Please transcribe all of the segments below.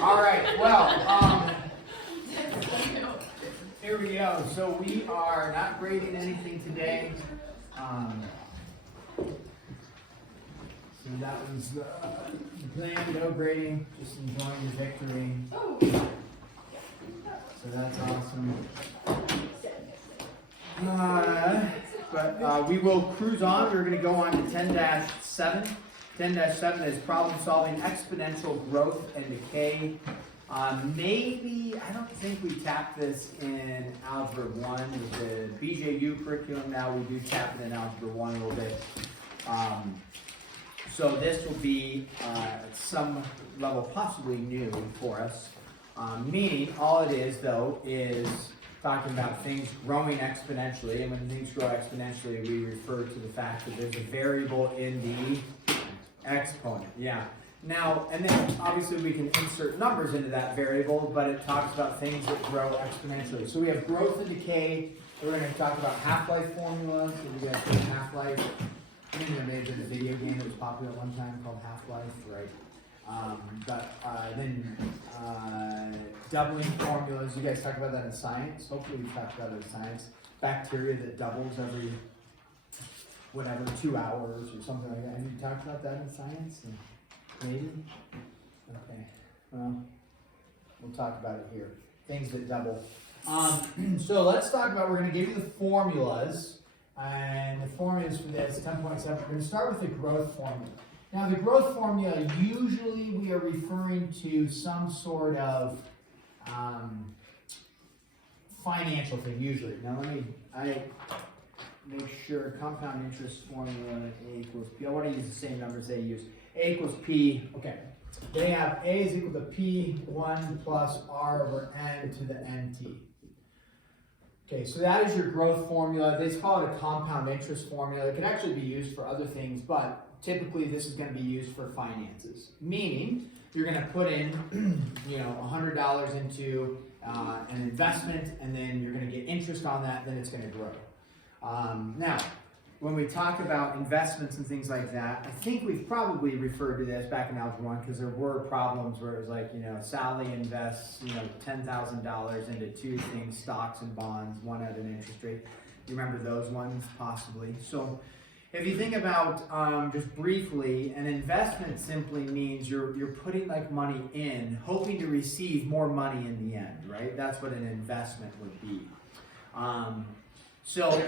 All right, well, here we go. So we are not grading anything today. So that was the plan, no grading, just enjoying the victory. So that's awesome. But we will cruise on. We're going to go on to 10-7. 10-7 is problem solving exponential growth and decay. Maybe, I don't think we tapped this in Algebra 1 with the BJU curriculum. Now we do tap it in Algebra 1 a little bit. So this will be at some level possibly new for us. Meaning all it is though is talking about things growing exponentially, and when things grow exponentially we refer to the fact that there's a variable in the exponent. Yeah. Now, and then obviously we can insert numbers into that variable, but it talks about things that grow exponentially. So we have growth and decay. We're going to talk about half-life formulas. So you guys know half-life. I think there may have been a video game that was popular at one time called Half-Life, right? Then doubling formulas. You guys talk about that in science. Hopefully we talked about it in science. Bacteria that doubles every, 2 hours or something like that. Have you talked about that in science? Maybe? Okay. Well, we'll talk about it here. Things that double. So let's talk about, we're going to give you the formulas. And the formulas for this, 10.7, we're going to start with the growth formula. Now the growth formula, usually we are referring to some sort of financial thing, usually. Now I make sure compound interest formula A equals P. I want to use the same numbers they use. A equals P, okay. They have A is equal to P1 plus R over N to the NT. Okay, so that is your growth formula. They call it a compound interest formula. It can actually be used for other things, but typically this is going to be used for finances. Meaning, you're going to put in, $100 into an investment, and then you're going to get interest on that, then it's going to grow. Now, when we talk about investments and things like that, I think we've probably referred to this back in Algebra 1 because there were problems where it was like, Sally invests, $10,000 into two things, stocks and bonds, one at an interest rate. You remember those ones possibly? So if you think about just briefly, an investment simply means you're putting like money in, hoping to receive more money in the end, right? That's what an investment would be.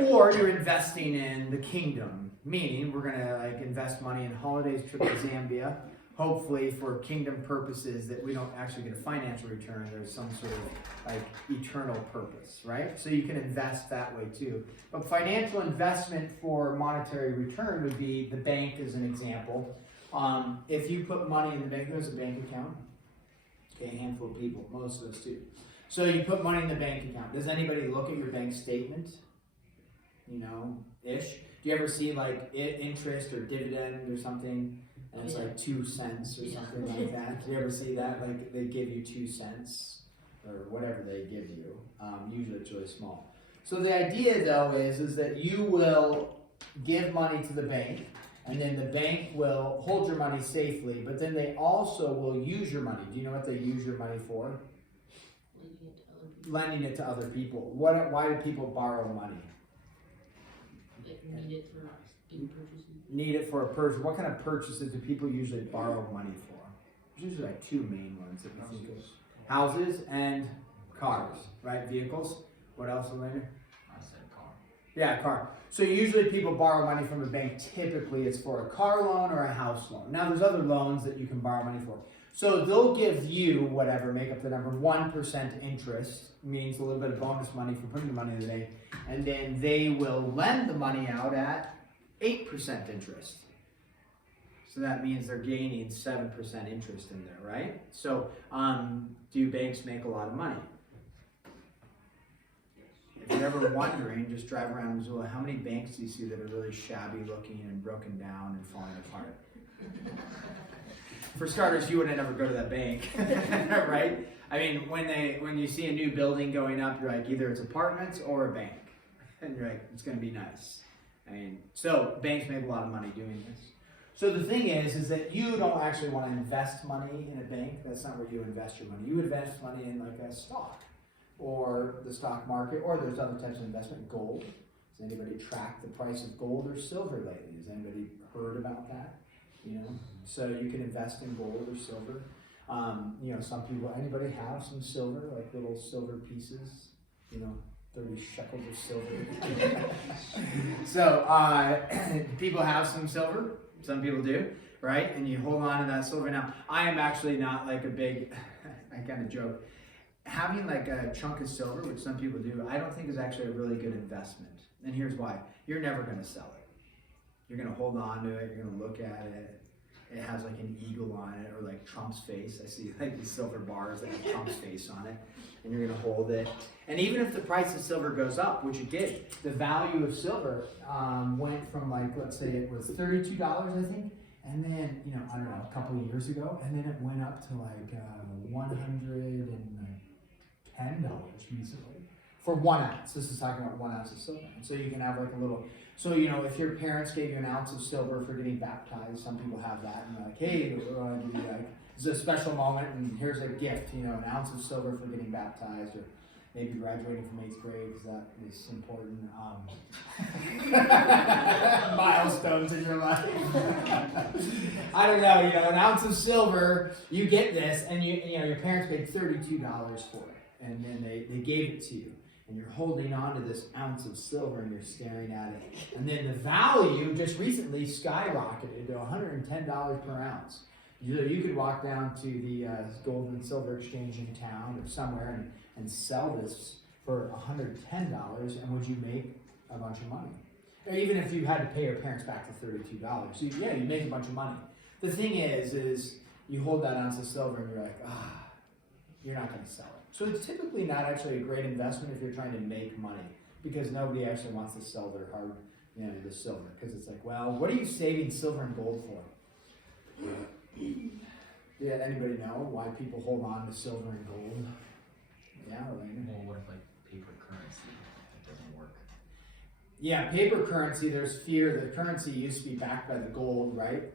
Or you're investing in the kingdom, meaning we're gonna invest money in holidays, trip to Zambia, hopefully for kingdom purposes that we don't actually get a financial return. There's some sort of eternal purpose, right? So you can invest that way too. But financial investment for monetary return would be the bank as an example. If you put money in the bank, there's a bank account. Okay, a handful of people, most of us do. So you put money in the bank account. Does anybody look at your bank statement? Ish. Do you ever see interest or dividend or something, and it's like 2 cents or something like that? Do you ever see that? Like they give you 2 cents or whatever they give you. Usually it's really small. So the idea though is that you will give money to the bank, and then the bank will hold your money safely, but then they also will use your money. Do you know what they use your money for? Lending it to other people. Why do people borrow money? Need it for purchases. Need it for a purchase. What kind of purchases do people usually borrow money for? There's usually two main ones that we think of. Houses and cars, right? Vehicles. What else, Elena? I said car. Yeah, car. So usually people borrow money from a bank. Typically it's for a car loan or a house loan. Now there's other loans that you can borrow money for. So they'll give you, whatever, make up the number, 1% interest, means a little bit of bonus money for putting the money in the bank, and then they will lend the money out at 8% interest. So that means they're gaining 7% interest in there, right? So do banks make a lot of money? If you're ever wondering, just drive around Missoula, how many banks do you see that are really shabby looking and broken down and falling apart? For starters, you wouldn't ever go to that bank, right? I mean, when you see a new building going up, you're like, either it's apartments or a bank. And you're like, it's going to be nice. I mean, so banks make a lot of money doing this. So the thing is that you don't actually want to invest money in a bank. That's not where you invest your money. You invest money in like a stock or the stock market, or there's other types of investment. Gold. Has anybody tracked the price of gold or silver lately? Has anybody heard about that? You know, so you can invest in gold or silver. You know, some people, anybody have some silver, like little silver pieces, you know, 30 shekels of silver. So, people have some silver, some people do, right? And you hold on to that silver. Now, I am actually not like a big, I kind of joke, having like a chunk of silver, which some people do, I don't think is actually a really good investment. And here's why. You're never going to sell it. You're going to hold on to it, you're going to look at it. It has like an eagle on it, or like Trump's face. I see like these silver bars that have Trump's face on it, and you're gonna hold it. And even if the price of silver goes up, which it did, the value of silver went from like, let's say it was $32, I think, and then, you know, I don't know, a couple of years ago, and then it went up to like $110 recently for 1 ounce. This is talking about 1 ounce of silver. And so you can have like a little. So, you know, if your parents gave you an ounce of silver for getting baptized, some people have that, and they're like, hey, it's a special moment, and here's a gift, you know, an ounce of silver for getting baptized, or maybe graduating from 8th grade, because that is important. Milestones in your life. I don't know, you know, an ounce of silver, you get this, and you know, your parents paid $32 for it, and then they gave it to you. And you're holding on to this ounce of silver and you're staring at it. And then the value just recently skyrocketed to $110 per ounce. You could walk down to the gold and silver exchange in town or somewhere and sell this for $110, and would you make a bunch of money? Or even if you had to pay your parents back the $32. So yeah, you make a bunch of money. The thing is you hold that ounce of silver and you're like, you're not going to sell it. So it's typically not actually a great investment if you're trying to make money, because nobody actually wants to sell their hard, you know, the silver, because it's like, well, what are you saving silver and gold for? Yeah, anybody know why people hold on to silver and gold? Yeah, Elaine? Well, what if like paper currency doesn't work? Yeah, paper currency, there's fear. The currency used to be backed by the gold, right?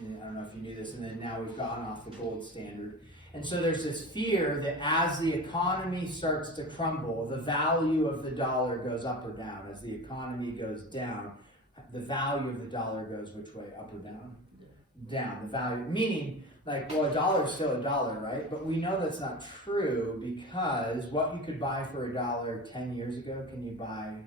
And I don't know if you knew this, and then now we've gone off the gold standard. And so there's this fear that as the economy starts to crumble, the value of the dollar goes up or down. As the economy goes down, the value of the dollar goes which way? Up or down? Down. The value, meaning, like, well, a dollar is still a dollar, right? But we know that's not true, because what you could buy for $1 10 years ago, can you buy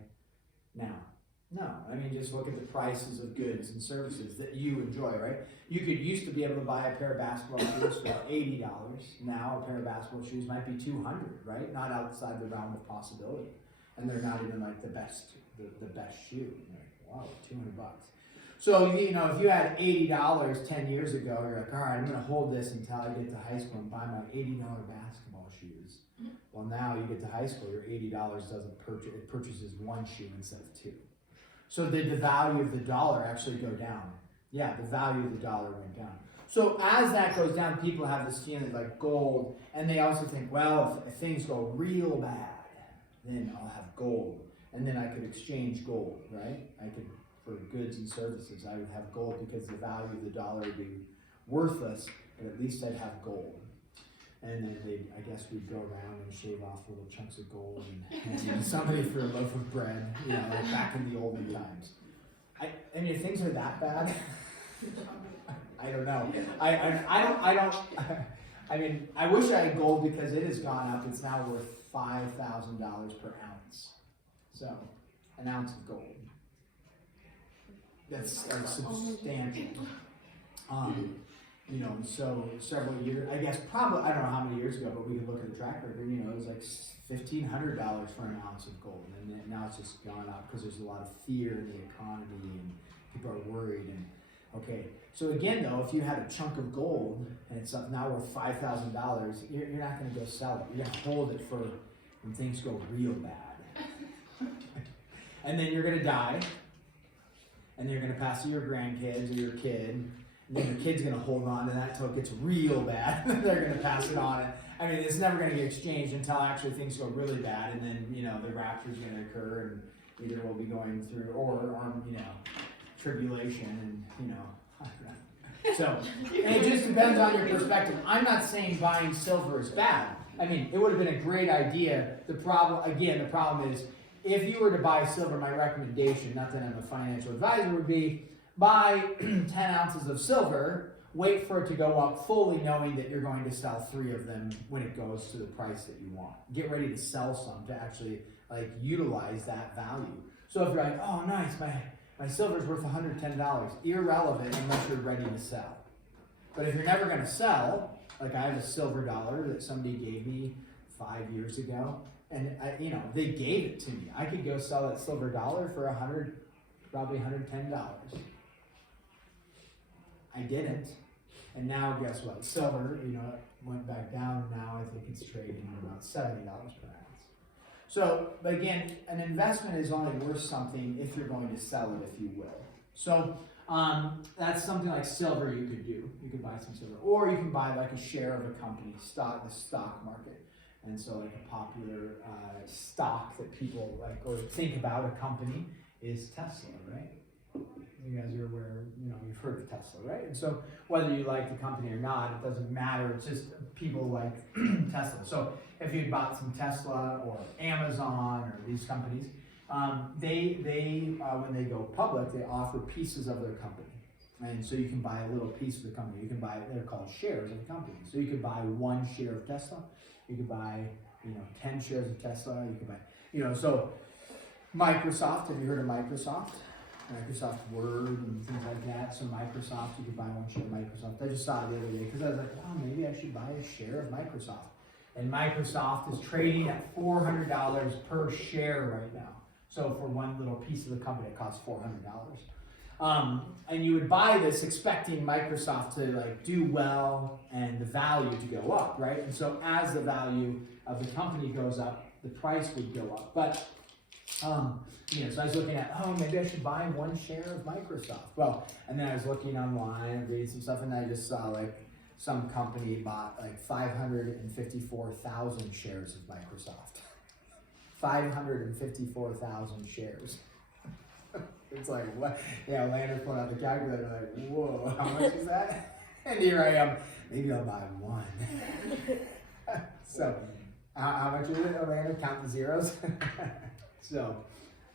now? No. I mean, just look at the prices of goods and services that you enjoy, right? You used to be able to buy a pair of basketball shoes for $80. Now a pair of basketball shoes might be $200, right? Not outside the realm of possibility. And they're not even like the best shoe. You're like, wow, $200. So, you know, if you had $80 10 years ago, you're like, all right, I'm going to hold this until I get to high school and buy my $80 basketball shoes. Well, now you get to high school, your $80 doesn't purchase, it purchases one shoe instead of two. So did the value of the dollar actually go down? Yeah, the value of the dollar went down. So as that goes down, people have this feeling like gold, and they also think, well, if things go real bad, then I'll have gold, and then I could exchange gold, right? I could, for goods and services, I would have gold because the value of the dollar would be worthless, but at least I'd have gold. And then I guess we'd go around and shave off little chunks of gold and hand somebody for a loaf of bread, you know, like back in the olden times. I mean, if things are that bad, I don't know. I don't. I mean, I wish I had gold because it has gone up. It's now worth $5,000 per ounce. So, an ounce of gold. That's substantial. You know, so several years, I guess probably, I don't know how many years ago, but we could look at the track record, you know, it was like $1,500 for an ounce of gold. And then now it's just gone up because there's a lot of fear in the economy and people are worried. And okay, so again though, if you had a chunk of gold and it's now worth $5,000, you're not going to go sell it. You're going to hold it for when things go real bad. And then you're going to die. And you're going to pass to your grandkids or your kid. And then the kid's going to hold on to that until it gets real bad. They're going to pass it on. I mean, it's never going to get exchanged until actually things go really bad. And then, you know, the rapture is going to occur and either we'll be going through or you know, tribulation and, you know, So, and it just depends on your perspective. I'm not saying buying silver is bad. I mean, it would have been a great idea. The problem is, if you were to buy silver, my recommendation, not that I'm a financial advisor, would be buy 10 ounces of silver, wait for it to go up fully knowing that you're going to sell 3 of them when it goes to the price that you want. Get ready to sell some to actually like utilize that value. So if you're like, oh nice, my silver's worth $110, irrelevant unless you're ready to sell. But if you're never going to sell, like I have a silver dollar that somebody gave me 5 years ago, and they gave it to me. I could go sell that silver dollar for probably $110. I didn't, and now guess what? Silver, went back down. Now I think it's trading at about $70 per ounce. So, but again, an investment is only worth something if you're going to sell it, if you will. So that's something like silver you could do. You could buy some silver, or you can buy like a share of a company, the stock market. And so like a popular stock that people like or think about a company is Tesla, right? You guys are aware, you've heard of Tesla, right? And so whether you like the company or not, it doesn't matter. It's just people like Tesla. So if you bought some Tesla or Amazon or these companies, they when they go public, they offer pieces of their company. And so you can buy a little piece of the company. You can buy, they're called shares of the company. So you could buy 1 share of Tesla. You could buy, 10 shares of Tesla. You could buy, so Microsoft, have you heard of Microsoft? Microsoft Word and things like that. So Microsoft, you could buy 1 share of Microsoft. I just saw it the other day because I was like, oh, maybe I should buy a share of Microsoft. And Microsoft is trading at $400 per share right now. So for 1 little piece of the company, it costs $400. And you would buy this expecting Microsoft to like do well and the value to go up, right? And so as the value of the company goes up, the price would go up. But so I was looking at, maybe I should buy 1 share of Microsoft. Well, and then I was looking online and reading some stuff, and I just saw like some company bought like 554,000 shares of Microsoft. 554,000 shares. It's like, what? Yeah, Landers pulling out the calculator, like, whoa, how much is that? And here I am, maybe I'll buy 1. So, how much is it, Orlando? Count the zeros. So,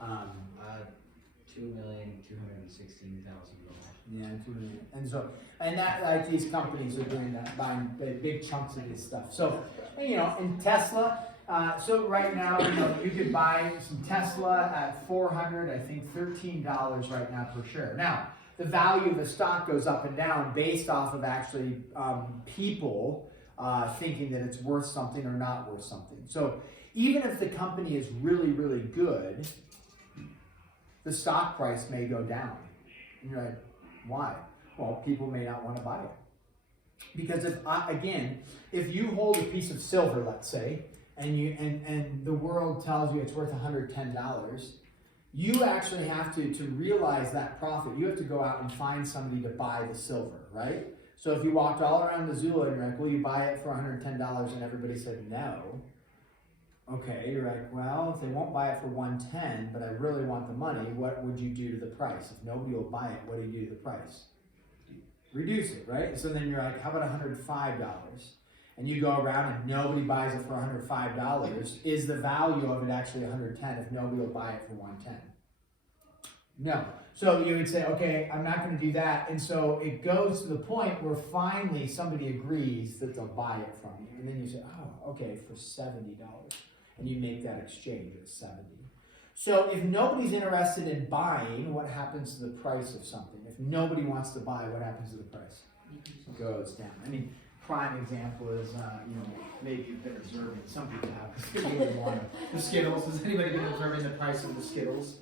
$2,216,000. Yeah, $2 million. And that, like these companies are doing that, buying big chunks of this stuff. So, in Tesla, so right now, you could buy some Tesla at $13 right now per share. Now, the value of the stock goes up and down based off of actually people thinking that it's worth something or not worth something. So even if the company is really, really good, the stock price may go down. And you're like, why? Well, people may not want to buy it. Because if you hold a piece of silver, let's say, and the world tells you it's worth $110, you actually have to realize that profit. You have to go out and find somebody to buy the silver, right? So if you walked all around Missoula and you're like, will you buy it for $110? And everybody said no. Okay, you're like, well, if they won't buy it for $110, but I really want the money, what would you do to the price? If nobody will buy it, what do you do to the price? Reduce it, right? So then you're like, how about $105? And you go around and nobody buys it for $105, is the value of it actually $110 if nobody will buy it for $110? No. So you would say, okay, I'm not going to do that. And so it goes to the point where finally somebody agrees that they'll buy it from you. And then you say, oh, okay, for $70. And you make that exchange at 70. So if nobody's interested in buying, what happens to the price of something? If nobody wants to buy, what happens to the price? It goes down. I mean, prime example is, maybe you've been observing, some people have, because they really want the Skittles. Has anybody been observing the price of the Skittles?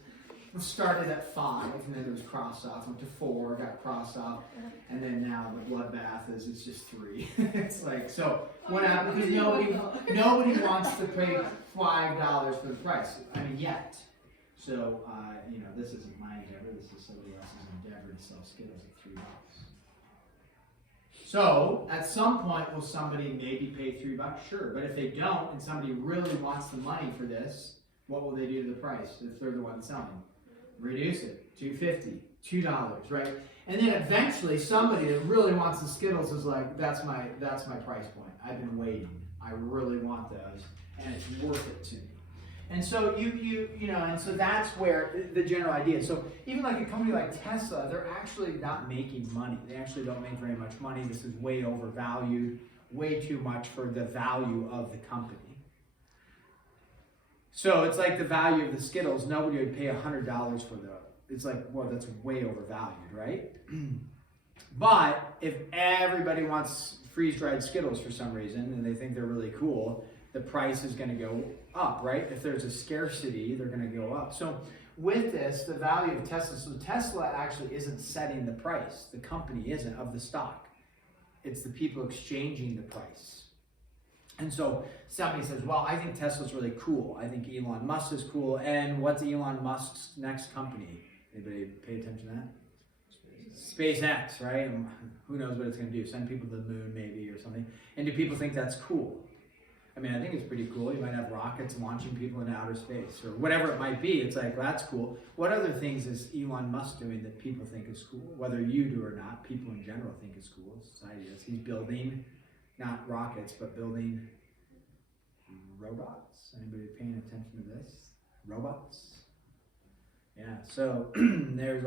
It started at 5, and then it was crossed off, went to 4, got crossed off, and then now the bloodbath it's just 3. It's like, so what happened? Because nobody wants to pay $5 for the price. I mean, yet. So, this isn't my endeavor. This is somebody else's endeavor to sell Skittles at $3. So, at some point, will somebody maybe pay $3? Sure. But if they don't, and somebody really wants the money for this, what will they do to the price if they're the one selling? Reduce it. $2.50. $2, right? And then eventually somebody that really wants the Skittles is like, that's my price point. I've been waiting. I really want those, and it's worth it to me. And so and so that's where the general idea. So even like a company like Tesla, they're actually not making money. They actually don't make very much money. This is way overvalued, way too much for the value of the company. So it's like the value of the Skittles. Nobody would pay $100 for those. It's like, well, that's way overvalued, right? But if everybody wants freeze-dried Skittles for some reason and they think they're really cool, the price is going to go up, right? If there's a scarcity, they're going to go up. So with this, the value of Tesla, so Tesla actually isn't setting the price. The company isn't of the stock. It's the people exchanging the price. And so somebody says, well, I think Tesla's really cool. I think Elon Musk is cool. And what's Elon Musk's next company? Anybody pay attention to that? SpaceX, right? And who knows what it's going to do? Send people to the moon maybe or something. And do people think that's cool? I mean, I think it's pretty cool. You might have rockets launching people into outer space or whatever it might be. It's like, well, that's cool. What other things is Elon Musk doing that people think is cool? Whether you do or not, people in general think is cool. Society is. He's building, not rockets, but building robots. Anybody paying attention to this? Robots? Yeah, so there's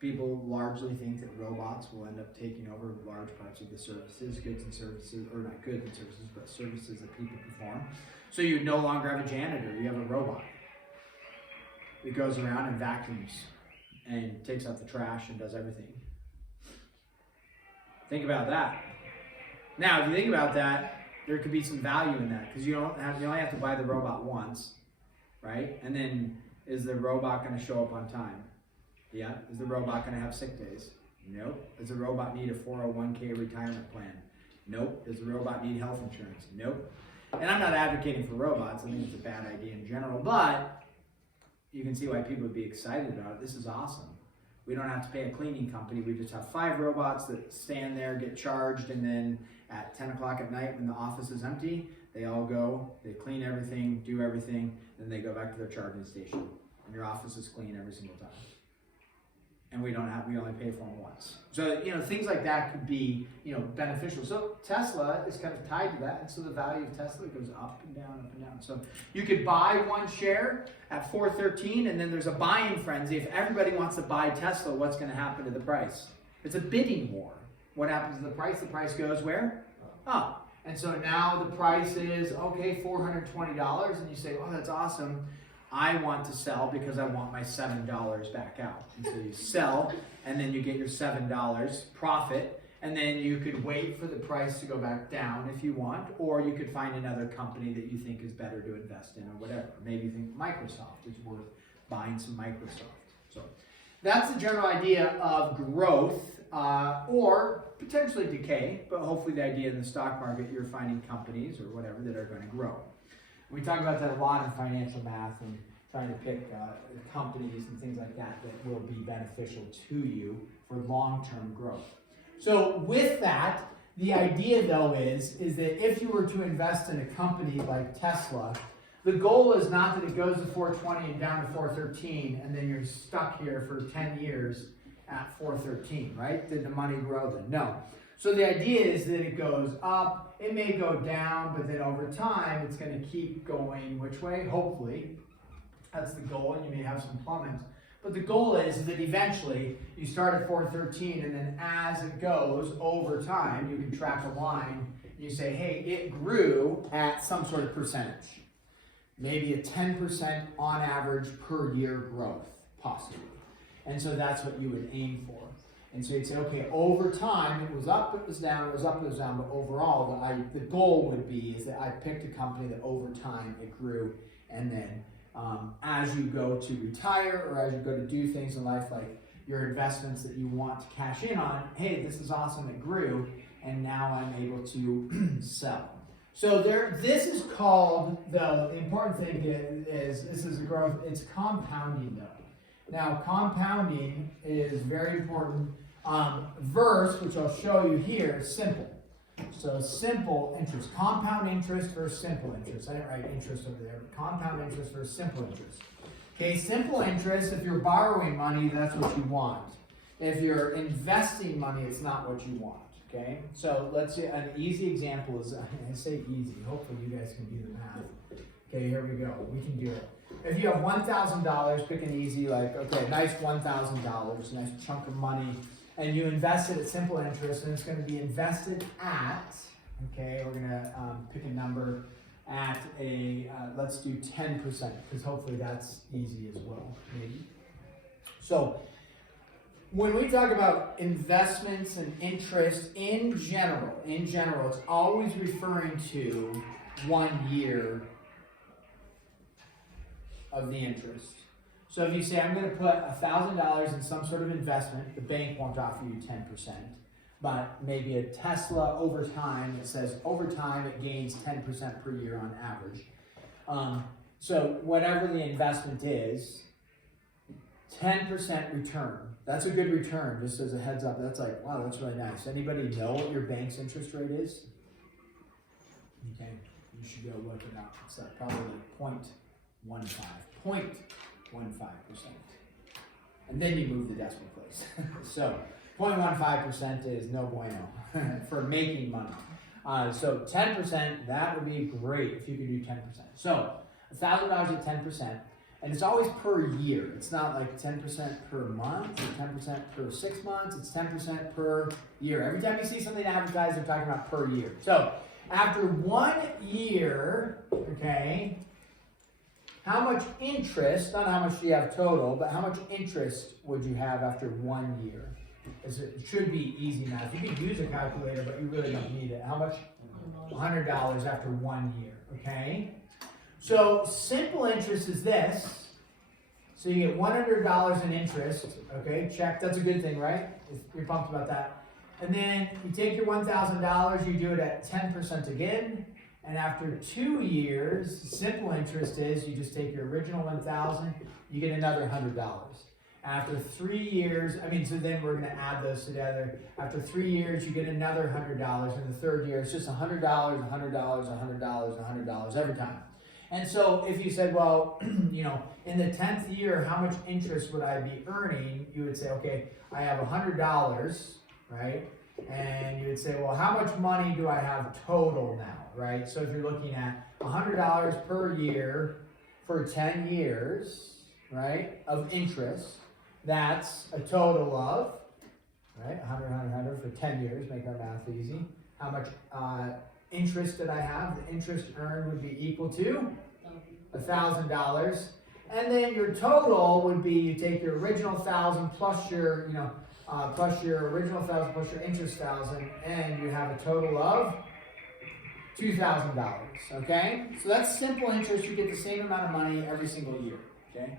people largely think that robots will end up taking over large parts of the services, goods and services, or not goods and services, but services that people perform. So you no longer have a janitor, you have a robot. It goes around and vacuums and takes out the trash and does everything. Think about that. Now, if you think about that, there could be some value in that because you only have to buy the robot once, right? And then is the robot going to show up on time? Yeah. Is the robot going to have sick days? Nope. Does the robot need a 401k retirement plan? Nope. Does the robot need health insurance? Nope. And I'm not advocating for robots. I think it's a bad idea in general, but you can see why people would be excited about it. This is awesome. We don't have to pay a cleaning company. We just have 5 robots that stand there, get charged, and then at 10 o'clock at night when the office is empty, they all go, they clean everything, do everything, then they go back to their charging station. And your office is clean every single time. And we only pay for them once. So, things like that could be, beneficial. So Tesla is kind of tied to that. And so the value of Tesla goes up and down, up and down. So you could buy one share at $4.13 and then there's a buying frenzy. If everybody wants to buy Tesla, what's going to happen to the price? It's a bidding war. What happens to the price? The price goes where? Up. And so now the price is, okay, $420. And you say, oh, that's awesome. I want to sell because I want my $7 back out. And so you sell, and then you get your $7 profit, and then you could wait for the price to go back down if you want, or you could find another company that you think is better to invest in or whatever. Maybe you think Microsoft is worth buying some Microsoft. So that's the general idea of growth, or potentially decay, but hopefully the idea in the stock market, you're finding companies or whatever that are going to grow. We talk about that a lot in financial math and trying to pick companies and things like that that will be beneficial to you for long-term growth. So with that, the idea though is that if you were to invest in a company like Tesla, the goal is not that it goes to 420 and down to 413 and then you're stuck here for 10 years at 413, right? Did the money grow then? No. So the idea is that it goes up, it may go down, but then over time it's going to keep going which way? Hopefully. That's the goal, and you may have some plummets. But the goal is that eventually you start at 413 and then as it goes over time, you can track a line and you say, hey, it grew at some sort of percentage. Maybe a 10% on average per year growth, possibly. And so that's what you would aim for. And so you'd say, okay, over time, it was up, it was down, it was up, it was down, but overall, the goal would be is that I picked a company that over time it grew, and then as you go to retire or as you go to do things in life like your investments that you want to cash in on, hey, this is awesome, it grew, and now I'm able to sell. So this is called, the important thing is this is a growth, it's compounding though. Now, compounding is very important. Verse, which I'll show you here, is simple. So simple interest, compound interest versus simple interest. I didn't write interest over there, but compound interest versus simple interest. Okay, simple interest, if you're borrowing money, that's what you want. If you're investing money, it's not what you want. Okay, so let's see, an easy example is, I say easy, hopefully you guys can do the math. Okay, here we go, we can do it. If you have $1,000, pick an easy, like, okay, nice $1,000, nice chunk of money, and you invest it at simple interest, and it's going to be invested at, okay, we're going to pick a number at a, let's do 10%, because hopefully that's easy as well, maybe. So, when we talk about investments and interest in general, it's always referring to 1 year of the interest. So if you say, I'm going to put $1,000 in some sort of investment, the bank won't offer you 10%, but maybe a Tesla over time, it says over time it gains 10% per year on average. So whatever the investment is, 10% return. That's a good return, just as a heads up. That's like, wow, that's really nice. Anybody know what your bank's interest rate is? Okay, you should go look it up. It's like probably like 0.15%. And then you move the decimal place. So 0.15% is no bueno for making money. So 10%, that would be great if you could do 10%. So $1,000 at 10%. And it's always per year. It's not like 10% per month, or 10% per 6 months. It's 10% per year. Every time you see something advertised, they're talking about per year. So after 1 year, okay, how much interest, not how much do you have total, but how much interest would you have after 1 year? It should be easy math. You could use a calculator, but you really don't need it. How much? $100 after 1 year, okay? So simple interest is this. So you get $100 in interest, okay, check, that's a good thing, right? You're pumped about that. And then you take your $1,000, you do it at 10% again, and after 2 years, simple interest is you just take your original $1,000, you get another $100. After 3 years, so then we're gonna add those together. After 3 years, you get another $100, and the third year, it's just $100, $100, $100, $100 every time. And so if you said, well, in the 10th year, how much interest would I be earning? You would say, okay, I have $100, right? And you would say, well, how much money do I have total now, right? So if you're looking at $100 per year for 10 years, right, of interest, that's a total of, right, 100, 100, 100 for 10 years, make our math easy. How much interest that I have, the interest earned would be equal to $1,000. And then your total would be, you take your original 1,000 plus your, plus your original 1,000 plus your interest 1,000, and you have a total of $2,000, okay? So that's simple interest. You get the same amount of money every single year, okay?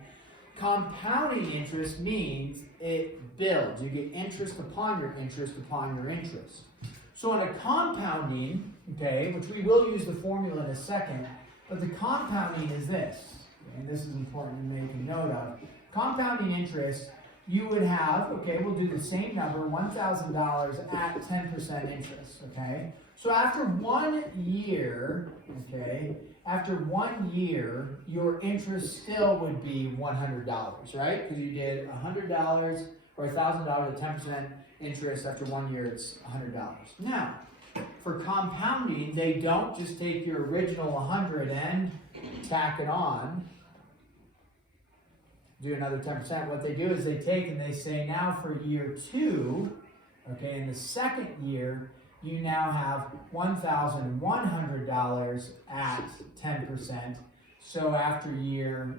Compounding interest means it builds. You get interest upon your interest upon your interest. So in a compounding, okay, which we will use the formula in a second, but the compounding is this, and this is important to make a note of. Compounding interest, you would have, okay, we'll do the same number, $1,000 at 10% interest, okay? So after 1 year, okay, after 1 year, your interest still would be $100, right? Because you did $100 or $1,000 at 10% interest. After 1 year, it's $100. Now, for compounding, they don't just take your original 100 and tack it on, do another 10%. What they do is they take and they say, now for year 2, okay, in the second year, you now have $1,100 at 10%. So after your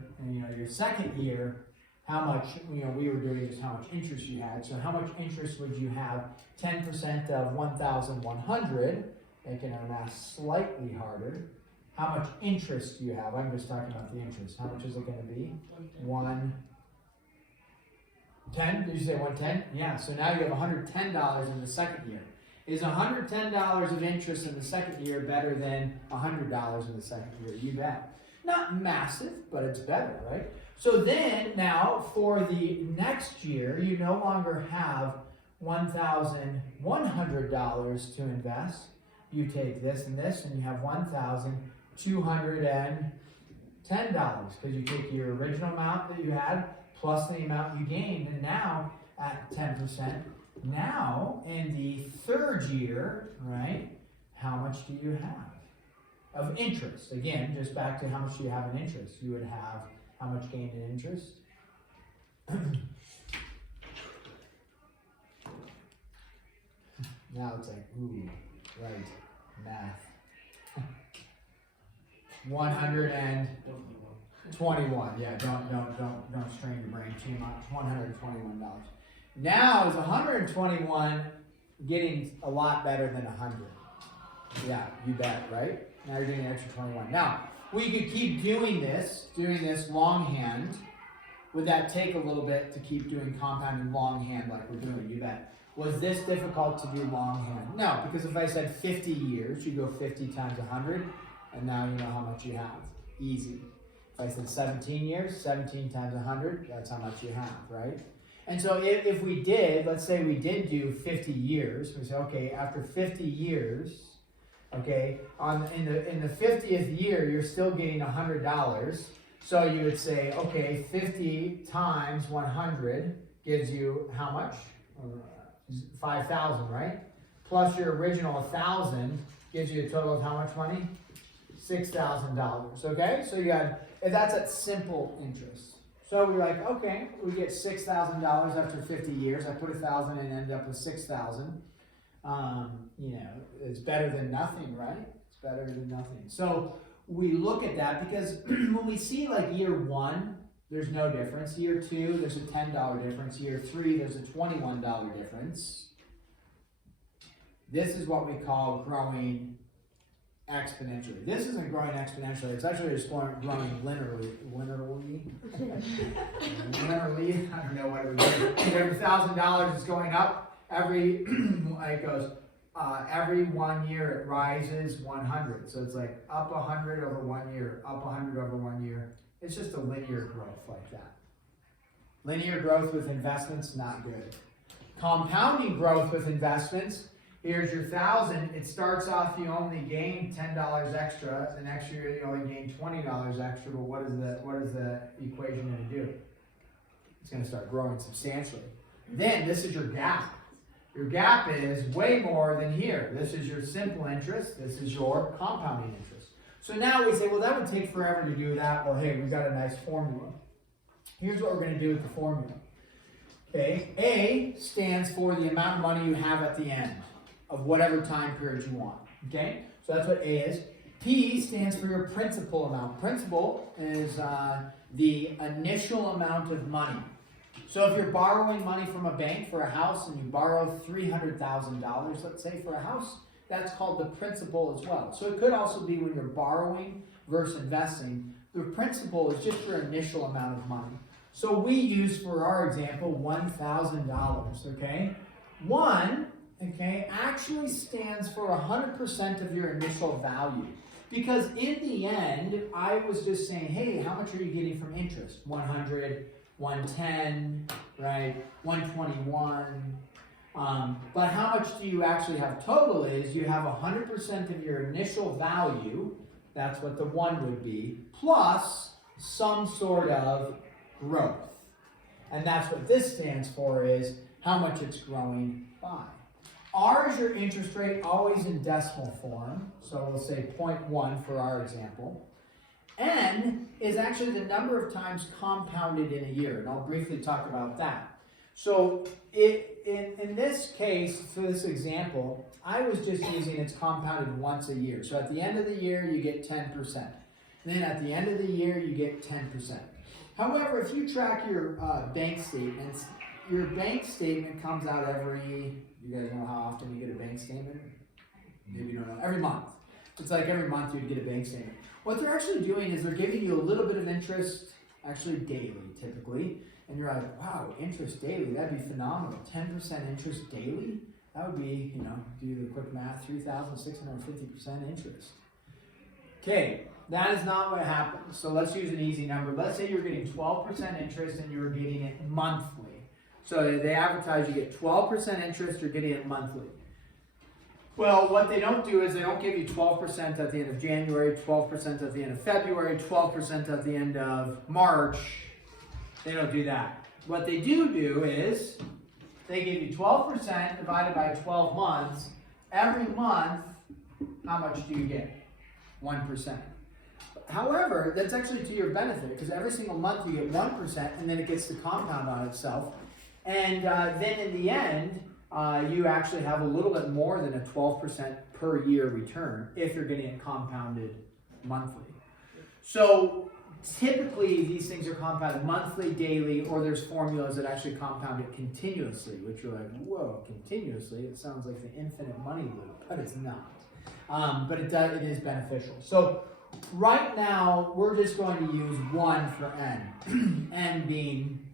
second year, how much, we were doing just how much interest you had. So how much interest would you have? 10% of 1,100, making our math slightly harder. How much interest do you have? I'm just talking about the interest. How much is it going to be? 110? Did you say 110? Yeah, so now you have $110 in the second year. Is $110 of interest in the second year better than $100 in the second year? You bet. Not massive, but it's better, right? So then, now, for the next year, you no longer have $1,100 to invest. You take this and this, and you have $1,210 $10 because you take your original amount that you had plus the amount you gained, and now at 10%, now in the third year, right, how much do you have of interest? Again, just back to how much do you have in interest? You would have how much gained in interest? Now it's like, ooh, right, math. 121. Yeah, don't strain your brain too much. $121. Now is 121 getting a lot better than 100? Yeah, you bet, right? Now you're getting an extra 21. Now, we could keep doing this longhand. Would that take a little bit to keep doing compounding longhand like we're doing? You bet. Was this difficult to do longhand? No, because if I said 50 years, you go 50 times 100, and now you know how much you have. Easy. If I said 17 years, 17 times 100, that's how much you have, right? And so if we did, let's say we did do 50 years, we say, okay, after 50 years, okay, in the 50th year, you're still getting $100. So you would say, okay, 50 times 100 gives you how much? 5,000, right? Plus your original 1,000 gives you a total of how much money? $6,000, okay? So you had, if that's at simple interest. So we're like, okay, we get $6,000 after 50 years. I put 1,000 and end up with 6,000. You know, it's better than nothing, right? It's better than nothing. So we look at that because when we see like year 1, there's no difference. Year 2, there's a $10 difference. Year 3, there's a $21 difference. This is what we call growing exponentially. This isn't growing exponentially. It's actually just growing linearly. Linearly? Linearly? I don't know what it is. Every $1,000 is going up. Every 1 year it rises 100. So it's like up 100 over 1 year, up 100 over 1 year. It's just a linear growth like that. Linear growth with investments, not good. Compounding growth with investments, here's your 1,000. It starts off, you only gain $10 extra. The next year you only gain $20 extra. But what is the equation going to do? It's going to start growing substantially. Then this is your gap. Your gap is way more than here. This is your simple interest. This is your compounding interest. So now we say, well, that would take forever to do that. Well, hey, we've got a nice formula. Here's what we're going to do with the formula. Okay, A stands for the amount of money you have at the end of whatever time period you want. Okay, so that's what A is. P stands for your principal amount. Principal is the initial amount of money. So if you're borrowing money from a bank for a house and you borrow $300,000, let's say, for a house, that's called the principal as well. So it could also be when you're borrowing versus investing. The principal is just your initial amount of money. So we use, for our example, $1,000, okay? 1, okay, actually stands for 100% of your initial value. Because in the end, I was just saying, hey, how much are you getting from interest? 100, 110, right? 121. But how much do you actually have total is you have 100% of your initial value, that's what the 1 would be, plus some sort of growth. And that's what this stands for, is how much it's growing by. R is your interest rate, always in decimal form. So we'll say 0.1 for our example. N is actually the number of times compounded in a year, and I'll briefly talk about that. So in this case, for this example, I was just using it's compounded once a year. So at the end of the year, you get 10%. Then at the end of the year, you get 10%. However, if you track your bank statements, your bank statement comes out every, you guys know how often you get a bank statement? Maybe you don't know, every month. It's like every month you'd get a bank statement. What they're actually doing is they're giving you a little bit of interest, actually daily typically, and you're like, wow, interest daily, that'd be phenomenal. 10% interest daily? That would be, you know, do the quick math, 3,650% interest. Okay, that is not what happens. So let's use an easy number. Let's say you're getting 12% interest and you're getting it monthly. So they advertise you get 12% interest, you're getting it monthly. Well, what they don't do is they don't give you 12% at the end of January, 12% at the end of February, 12% at the end of March. They don't do that. What they do is they give you 12% divided by 12 months. Every month, how much do you get? 1%. However, that's actually to your benefit because every single month you get 1% and then it gets to compound on itself. And then in the end, you actually have a little bit more than a 12% per year return if you're getting it compounded monthly. So typically these things are compounded monthly, daily, or there's formulas that actually compound it continuously, which you're like, whoa, continuously? It sounds like the infinite money loop, but it's not. But it is beneficial. So right now, we're just going to use 1 for n, n being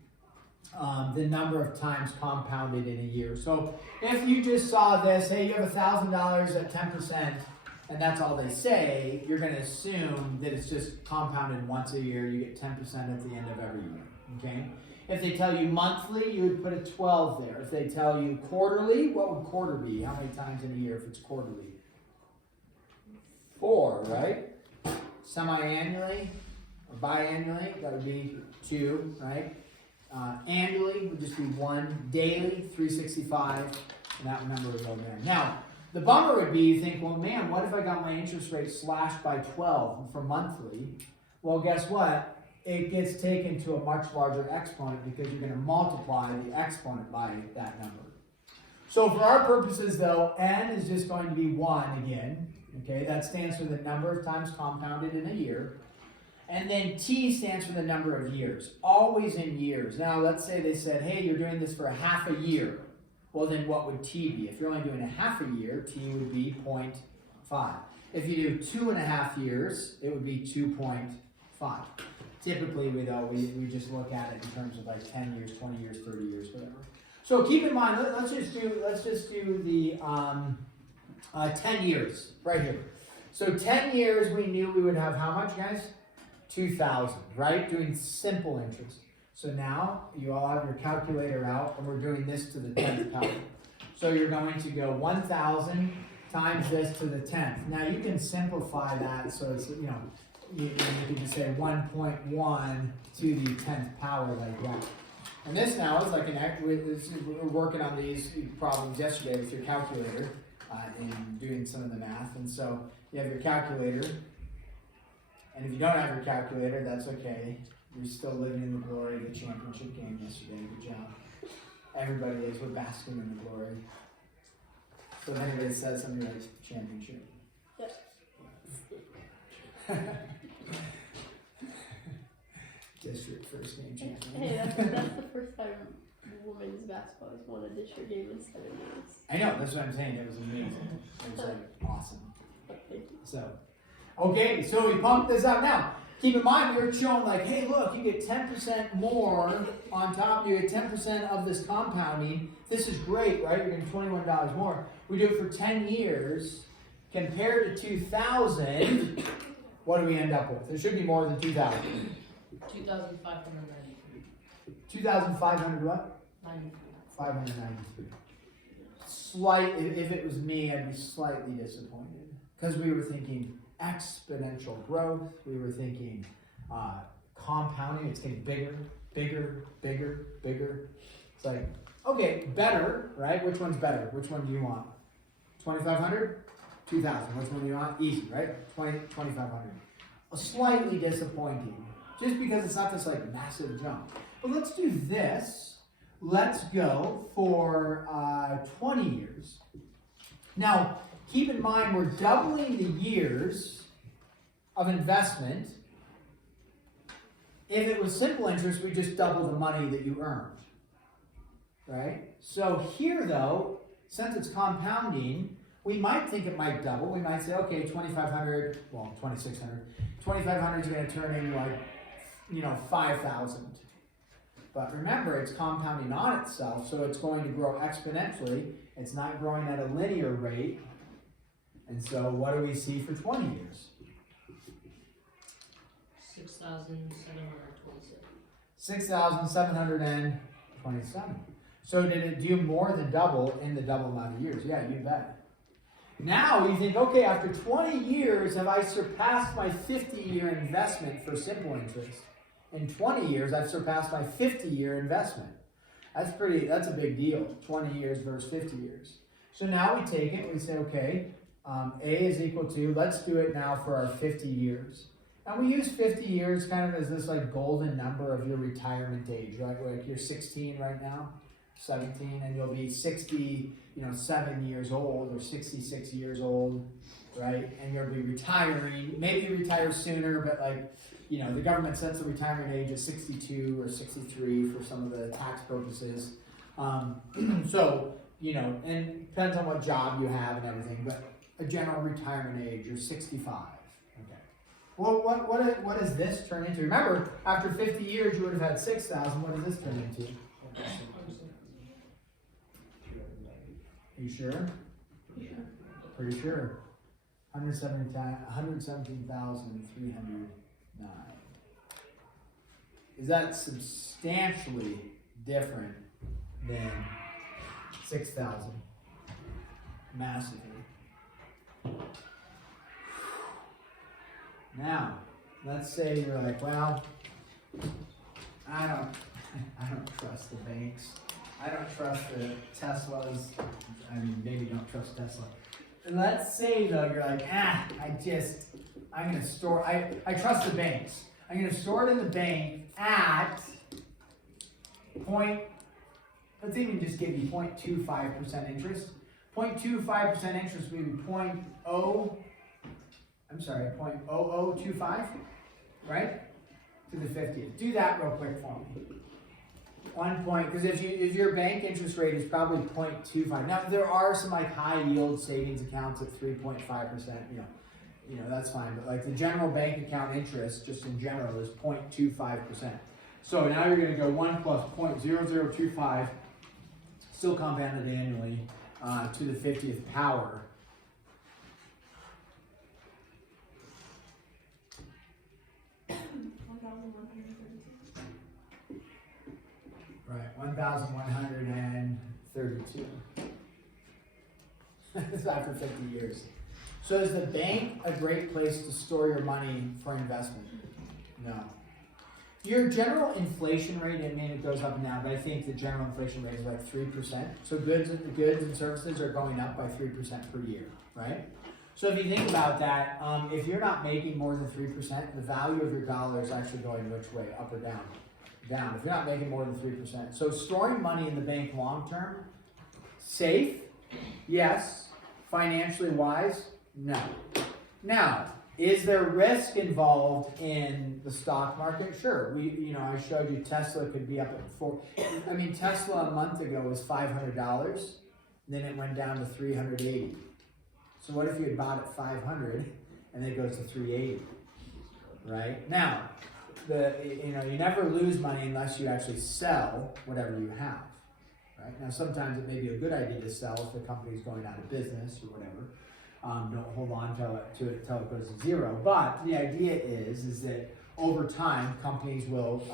the number of times compounded in a year. So if you just saw this, hey, you have $1,000 at 10%, and that's all they say, you're going to assume that it's just compounded once a year. You get 10% at the end of every year, okay? If they tell you monthly, you would put a 12 there. If they tell you quarterly, what would quarter be? How many times in a year if it's quarterly? 4, right? Semi-annually or biannually, that would be 2, right? Annually would just be 1. Daily, 365, and that number would go there. Now, the bummer would be you think, well, man, what if I got my interest rate slashed by 12 for monthly? Well, guess what? It gets taken to a much larger exponent because you're going to multiply the exponent by that number. So for our purposes, though, n is just going to be 1 again. Okay, that stands for the number of times compounded in a year. And then t stands for the number of years, always in years. Now, let's say they said, hey, you're doing this for a half a year. Well, then what would t be? If you're only doing a half a year, t would be 0.5. If you do 2.5 years, it would be 2.5. Typically, we just look at it in terms of like 10 years, 20 years, 30 years, whatever. So keep in mind, let's just do the 10 years right here. So 10 years, we knew we would have how much, guys? 2,000, right? Doing simple interest. So now you all have your calculator out, and we're doing this to the 10th power. So you're going to go 1,000 times this to the 10th. Now you can simplify that so it's, you can just say 1.1 to the 10th power like that. And this now is like we're working on these problems yesterday with your calculator and doing some of the math. And so you have your calculator. And if you don't have your calculator, that's okay. You're still living in the glory of the championship game yesterday. Good job. Everybody is. We're basking in the glory. So if anybody says something like championship. Yep. District first game champion. Hey, that's the first time women's basketball has won a district game in 7 years. I know, that's what I'm saying. It was amazing. It was like awesome. So, okay, so we pumped this out. Now, keep in mind, we were showing like, hey, look, you get 10% more on top. You get 10% of this compounding. This is great, right? You're getting $21 more. We do it for 10 years. Compared to 2,000, what do we end up with? There should be more than 2,000. 2,593. 2,500 what? 93. 593. If it was me, I'd be slightly disappointed. Because we were thinking exponential growth. We were thinking compounding. It's getting bigger, bigger, bigger, bigger. It's like, okay, better, right? Which one's better? Which one do you want? 2,500? 2,000. Which one do you want? Easy, right? 2,500. Slightly disappointing. Just because it's not this like massive jump. But let's do this. Let's go for 20 years. Now, keep in mind we're doubling the years of investment. If it was simple interest, we just double the money that you earned. Right? So here though, since it's compounding, we might think it might double. We might say, okay, 2,500, well, 2,600. 2,500 is going to turn into like, 5,000. But remember, it's compounding on itself, so it's going to grow exponentially. It's not growing at a linear rate. And so what do we see for 20 years? 6,727. 6,727. So did it do more than double in the double amount of years? Yeah, you bet. Now you think, okay, after 20 years, have I surpassed my 50-year investment for simple interest? In 20 years, I've surpassed my 50-year investment. That's a big deal, 20 years versus 50 years. So now we take it, we say, okay, A is equal to, let's do it now for our 50 years. And we use 50 years kind of as this like golden number of your retirement age, right? Like you're 16 right now, 17, and you'll be 7 years old or 66 years old, right? And you'll be retiring. Maybe you retire sooner, but like, the government sets the retirement age at 62 or 63 for some of the tax purposes. So, and depends on what job you have and everything, but a general retirement age, you're 65. Okay. Well, what does this turn into? Remember, after 50 years, you would have had 6,000. What does this turn into? Are you sure? Yeah. Pretty sure. 117,309. Is that substantially different than 6,000? Massively. Now, let's say you're like, well, I don't trust the banks. I don't trust the Teslas. I mean, maybe you don't trust Tesla. Let's say though, you're like, I'm gonna store, I trust the banks. I'm gonna store it in the bank at let's even just give you 0.25% interest. 0.25% interest would be 0.0025, right? To the 50th. Do that real quick for me. 1 point, because if your bank interest rate is probably 0.25. Now there are some like high yield savings accounts at 3.5%. That's fine. But like the general bank account interest, just in general, is 0.25%. So now you're going to go 1 plus 0.0025, still compounded annually, to the 50th power. Right, 1,132. It's after 50 years. So is the bank a great place to store your money for investment? No. Your general inflation rate, I mean, it goes up and down, but I think the general inflation rate is like 3%. So goods and services are going up by 3% per year, right? So if you think about that, if you're not making more than 3%, the value of your dollar is actually going which way, up or down? Down, if you're not making more than 3%. So storing money in the bank long term, safe, yes. Financially wise, no. Now, is there risk involved in the stock market? Sure. I showed you Tesla could be up at Tesla a month ago was $500, then it went down to $380. So what if you had bought at 500 and it goes to 380, right? Now, you never lose money unless you actually sell whatever you have, right? Now, sometimes it may be a good idea to sell if the company's going out of business or whatever. Don't hold on to it until it goes to zero. But the idea is that over time, companies will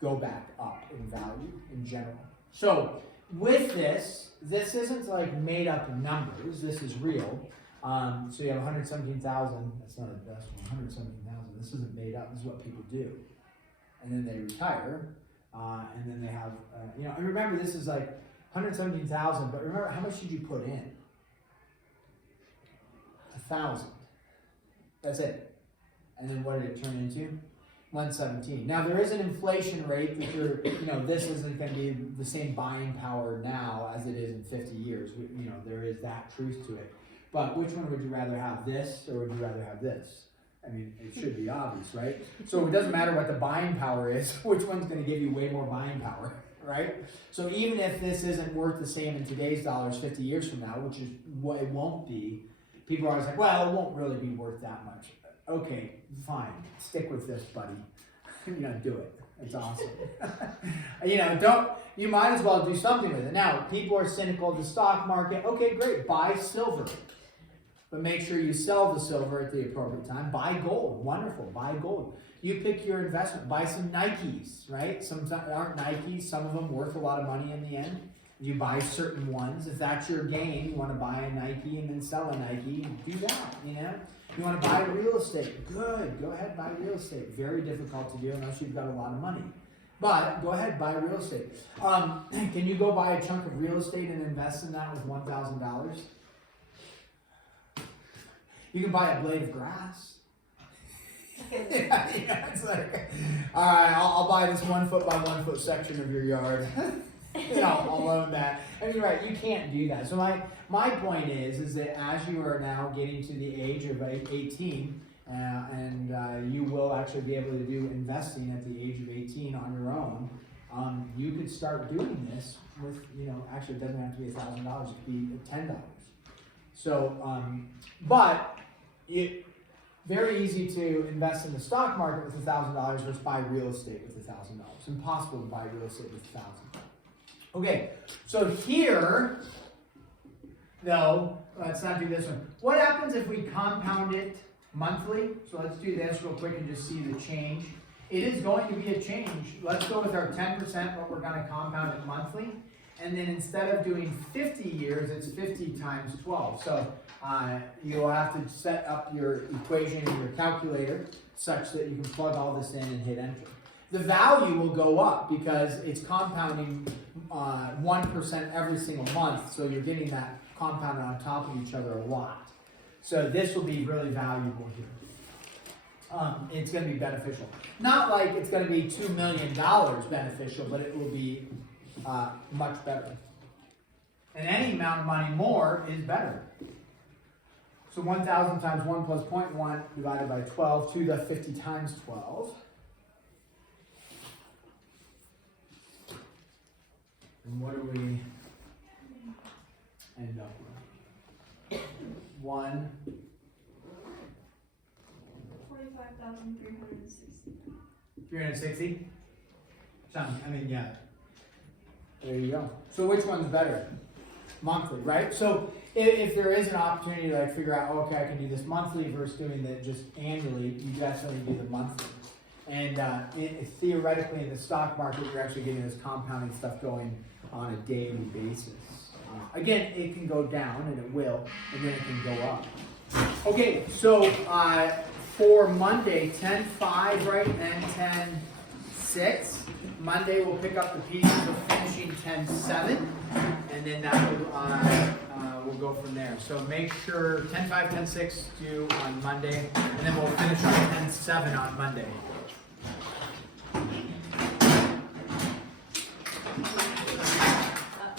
go back up in value in general. So with this isn't like made up numbers. This is real. So you have 117,000. That's not the best one. 117,000. This isn't made up. This is what people do. And then they retire. And then they have, and remember this is like 117,000. But remember, how much did you put in? 1,000. That's it. And then what did it turn into? 117. Now there is an inflation rate that this isn't going to be the same buying power now as it is in 50 years. There is that truth to it. But which one would you rather have, this or would you rather have this? I mean, it should be obvious, right? So it doesn't matter what the buying power is, which one's going to give you way more buying power, right? So even if this isn't worth the same in today's dollars 50 years from now, which is what it won't be, people are always like, well, it won't really be worth that much. Okay, fine. Stick with this, buddy. Do it. It's awesome. You might as well do something with it. Now, people are cynical of the stock market. Okay, great. Buy silver. But make sure you sell the silver at the appropriate time. Buy gold. Wonderful. Buy gold. You pick your investment. Buy some Nikes, right? Some aren't Nikes. Some of them worth a lot of money in the end. You buy certain ones. If that's your game, you want to buy a Nike and then sell a Nike, do that, you know? You want to buy real estate, good, go ahead, buy real estate. Very difficult to do unless you've got a lot of money. But go ahead, buy real estate. Can you go buy a chunk of real estate and invest in that with $1,000? You can buy a blade of grass. Yeah, it's like, all right, I'll buy this 1 foot by 1 foot section of your yard. I'll own that. And you're right, you can't do that. So my point is that as you are now getting to the age of 18, and you will actually be able to do investing at the age of 18 on your own, you could start doing this with, actually it doesn't have to be $1,000, it could be $10. So, but it very easy to invest in the stock market with $1,000 versus buy real estate with $1,000. Impossible to buy real estate with $1,000. Okay, so here, though, let's not do this one. What happens if we compound it monthly? So let's do this real quick and just see the change. It is going to be a change. Let's go with our 10%, but we're going to compound it monthly. And then instead of doing 50 years, it's 50 times 12. So you'll have to set up your equation in your calculator such that you can plug all this in and hit enter. The value will go up because it's compounding 1% every single month, so you're getting that compounded on top of each other a lot. So this will be really valuable here. It's going to be beneficial. Not like it's going to be $2 million beneficial, but it will be much better. And any amount of money more is better. So 1,000 times 1 plus 0.1 divided by 12 to the 50 times 12. And what do we end up with? 45,360. 360? Yeah. There you go. So which one's better? Monthly, right? So if there is an opportunity to figure out, okay, I can do this monthly versus doing it just annually, you definitely do the monthly. And theoretically in the stock market, you're actually getting this compounding stuff going on a daily basis. Again, it can go down, and it will, and then it can go up. Okay, so for Monday, 10-5, right, and 10-6. Monday we'll pick up the pieces of finishing 10-7, and then that will we'll go from there. So make sure 10-5, 10-6 due on Monday, and then we'll finish on 10-7 on Monday.